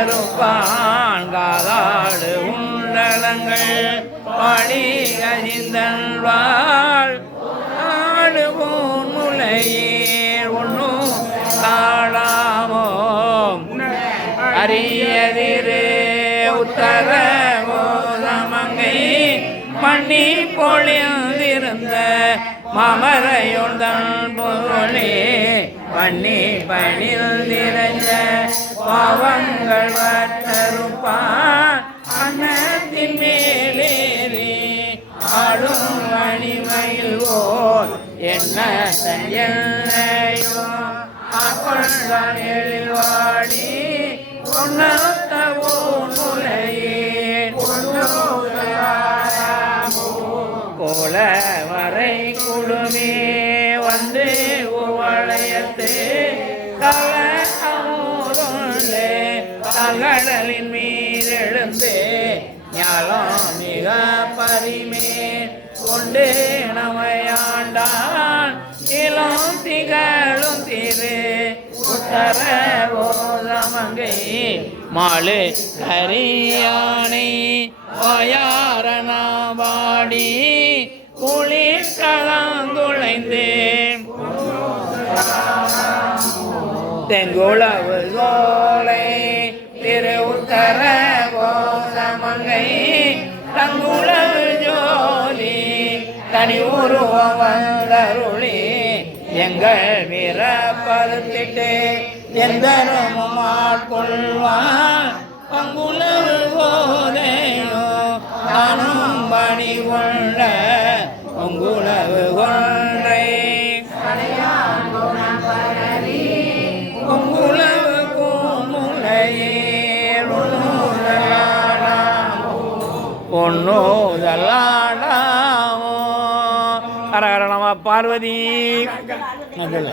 தருப்பான் காதாடு உண்டலங்கள் பாடி கசிந்தன்வாள் ஆடுவோன் முலையீர் ஒன்றும் தாழாமோ அரியதிரே உத்தர கோதமங்கை மண்ணி பொழிந்திருந்த மாமரையுடன் பொருளே பண்ணி பணில் நிறைந்த பாவங்கள் வற்றறுப்பான் அன்னத்தின் மேலேறி ஆடும் அணிமையில் ஓர் என்ன செய்யோ ஆக்கொள்ளில் வாடி பொன்னத்தவோ முலையே போல வரை குழுமே வந்து வளையத்து தவறே தகடலின் மீதெழுந்து ஞாலம் மிக பரிமேல் கொண்டு நமையாண்டான் இளம் திகழும் திரு உத்தர கோதமங்கை மாலு ஹரியானை வாயாரணாபாடி குளிர் கலந்துளைந்து தெங்குளவு சோலை திரு உத்தர கோதமங்கை தங்குளவு ஜோதி தனி உருவம் வந்தருளி எங்கள் வீரப்பதத்திட்டு எந்தரமும் ஆட்கொள்வான் பங்குளவு போதேனோ நானும் பணி கொண்ட பொங்குளவு கொன்றை பொங்குளவு கூமுலையே பொன்னூதலாடாமோ ஹரஹர நம பார்வதி சொல்ல